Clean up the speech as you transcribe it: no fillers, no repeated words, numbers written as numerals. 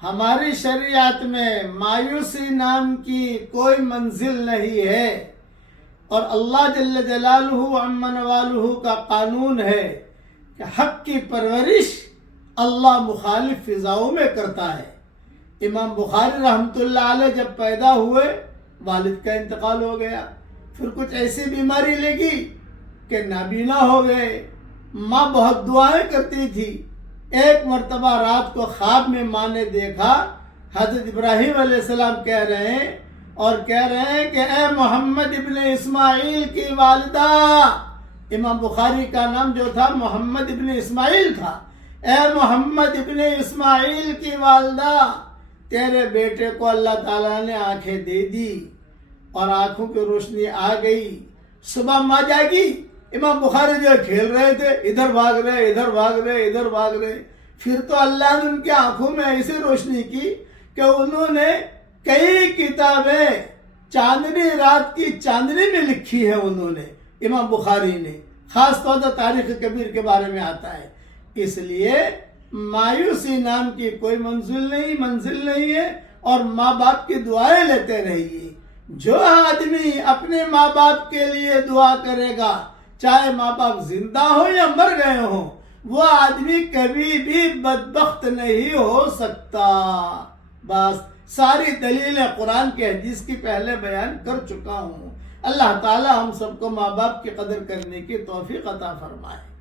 ہماری شریعت میں مایوسی نام کی کوئی منزل نہیں ہے، اور اللہ جل جلالہ عمن والہ کا قانون ہے کہ حق کی پرورش اللہ مخالف فضاؤں میں کرتا ہے۔ امام بخاری رحمۃ اللہ علیہ جب پیدا ہوئے والد کا انتقال ہو گیا، پھر کچھ ایسی بیماری لگی کہ نابینا ہو گئے۔ ماں بہت دعائیں کرتی تھی۔ ایک مرتبہ رات کو خواب میں ماں نے دیکھا حضرت ابراہیم علیہ السلام کہہ رہے ہیں کہ اے محمد ابن اسماعیل کی والدہ، امام بخاری کا نام جو تھا محمد ابن اسماعیل تھا، اے محمد ابن اسماعیل کی والدہ، تیرے بیٹے کو اللہ تعالیٰ نے آنکھیں دے دی اور آنکھوں کی روشنی آ گئی۔ صبح ماں جاگی، امام بخاری جو کھیل رہے تھے، ادھر بھاگ رہے، پھر تو اللہ نے ان کی آنکھوں میں ایسی روشنی کی کہ انہوں نے کئی کتابیں چاندنی رات کی چاندنی میں لکھی ہے، انہوں نے امام بخاری نے، خاص طور سے تاریخ کبیر کے بارے میں آتا ہے۔ اس لیے مایوسی نام کی کوئی منزل نہیں ہے، اور ماں باپ کی دعائیں لیتے رہیے۔ جو آدمی اپنے ماں باپ کے لیے دعا کرے گا، چاہے ماں باپ زندہ ہو یا مر گئے ہوں، وہ آدمی کبھی بھی بدبخت نہیں ہو سکتا۔ بس ساری دلیلیں قرآن کی حدیث کی پہلے بیان کر چکا ہوں۔ اللہ تعالی ہم سب کو ماں باپ کی قدر کرنے کی توفیق عطا فرمائے۔